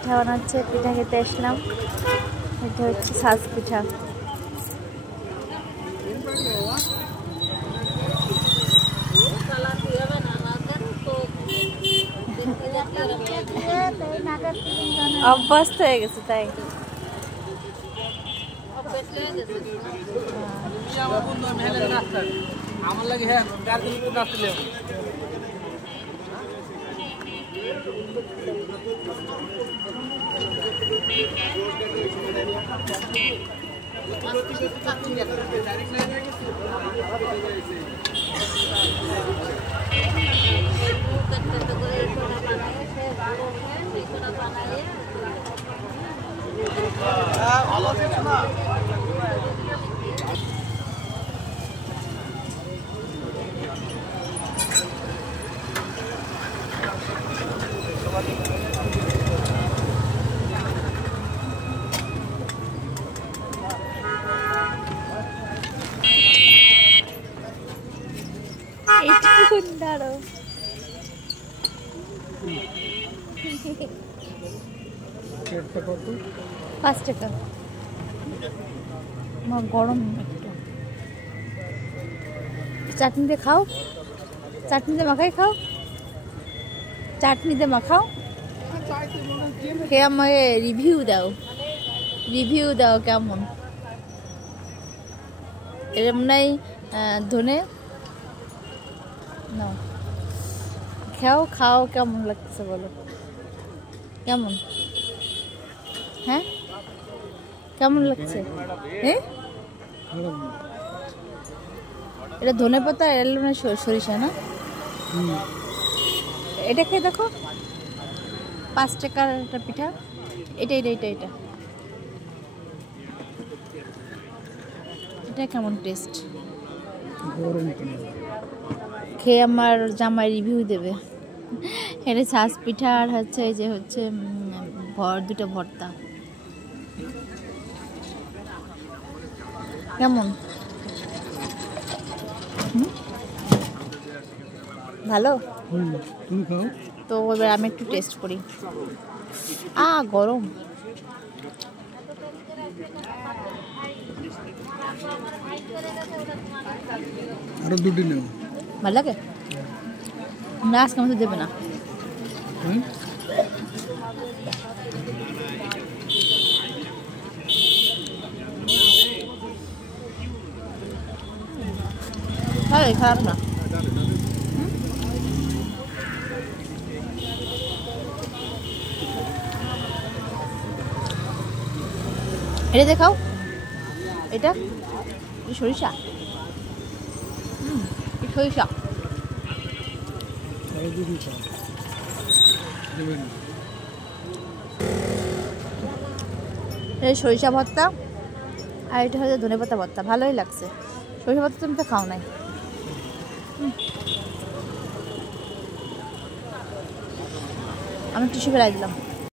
পিঠা বানাচ্ছে, পিঠা খেতে আসলাম। এটা হচ্ছে সাজ পিঠা। অভ্যস্ত হয়ে গেছে তাই। আমার লাগে হ্যাঁ দাঁড়ো 5 টাকা। আমার গরম একটু। চাটনি দিয়ে খাও, চাটনি দিয়ে মাখাই খাও, চাটনি দিয়ে মাখাও। খেয়ে আমাকে রিভিউ দাও, রিভিউ দাও কেমন। এরম নাই ধনে নাও, খাও খাও কেমন লাগছে বলো, কেমন? হ্যাঁ কেমন লাগছে? হ্যাঁ এটা ধনে পাতা, এটা সরিষা না? এটা খেয়ে দেখো, 5 টাকার একটা পিঠা। এটা এটা এটা এটা এটা কেমন টেস্ট? খেয়ে আমার জামাই রিভিউ দেবে। এটা সাজ পিঠা আর হচ্ছে এই যে হচ্ছে দুটো ভর্তা। কেমন? ভালো? তুমি খাও তো এবার আমি একটু টেস্ট করি। গরম। আরো দুটি নাও। ভালো লাগে না? আজকে আমাদের দেবে না। ভালোই, খারাপ না। এটা দেখাও, এটা সরিষা। সরিষা সরিষা ভর্তা, আর এটা হচ্ছে ধনেপাতা ভর্তা। ভালোই লাগছে। সরিষা ভর্তা তুমি তো খাও নাই। আমি টিস্যু ফেলাই দিলাম।